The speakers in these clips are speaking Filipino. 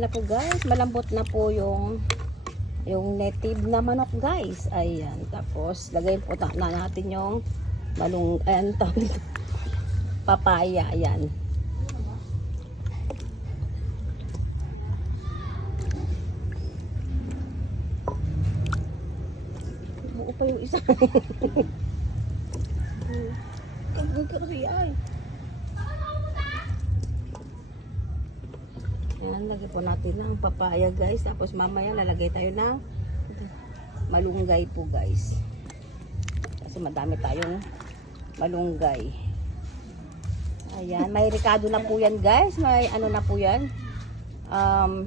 Ayan na po guys, malambot na po yung native na manok guys. Ayan, tapos lagay po na natin yung ayan, papaya. Ayan. Buo pa yung isa. Ang kasi ay. Ayan, lagay po natin ng papaya guys. Tapos mamaya lalagay tayo ng malunggay po guys. Kasi madami tayong malunggay. Ayan, may ricado na po yan guys. May ano na po yan.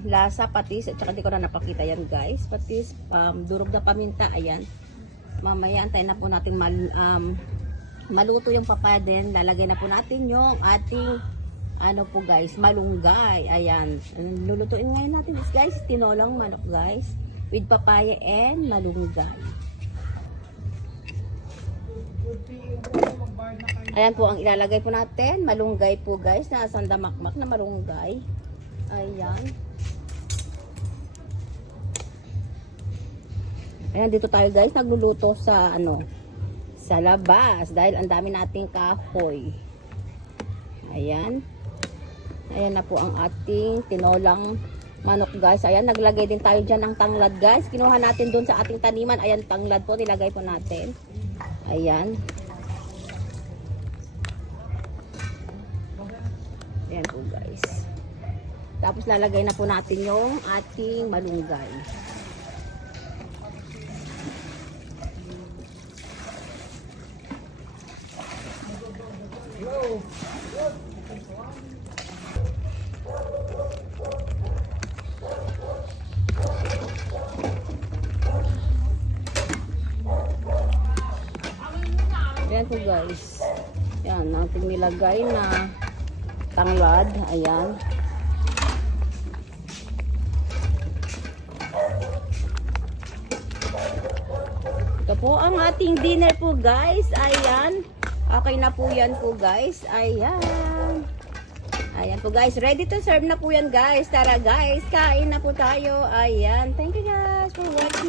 Lasa, patis, at saka di ko na napakita yan guys. Patis, durog na paminta. Ayan. Mamaya antayin na po natin maluto yung papaya din. Lalagay na po natin yung ating ano po guys, malunggay. Ayan. Lulutuin ngayon natin is guys, tinolang manok guys. With papaya and malunggay. Ayan po ang ilalagay po natin. Malunggay po guys. Nasang damakmak na malunggay. Ayan. Ayan, dito tayo guys. Nagluluto sa sa labas. Dahil ang dami nating kahoy. Ayan. Ayan na po ang ating tinolang manok guys. Ayan, naglagay din tayo dyan ng tanglad guys. Kinuha natin dun sa ating taniman. Ayan, tanglad po. Nilagay po natin. Ayan. Ayan po guys. Tapos lalagay na po natin yung ating malunggay. Ayan po guys. Ayan, natin nilagay na tanglad. Ayan. Ito po ang ating dinner po guys. Ayan. Okay na po yan po guys. Ayan. Ayan po guys. Ready to serve na po yan guys. Tara guys. Kain na po tayo. Ayan. Thank you guys for watching.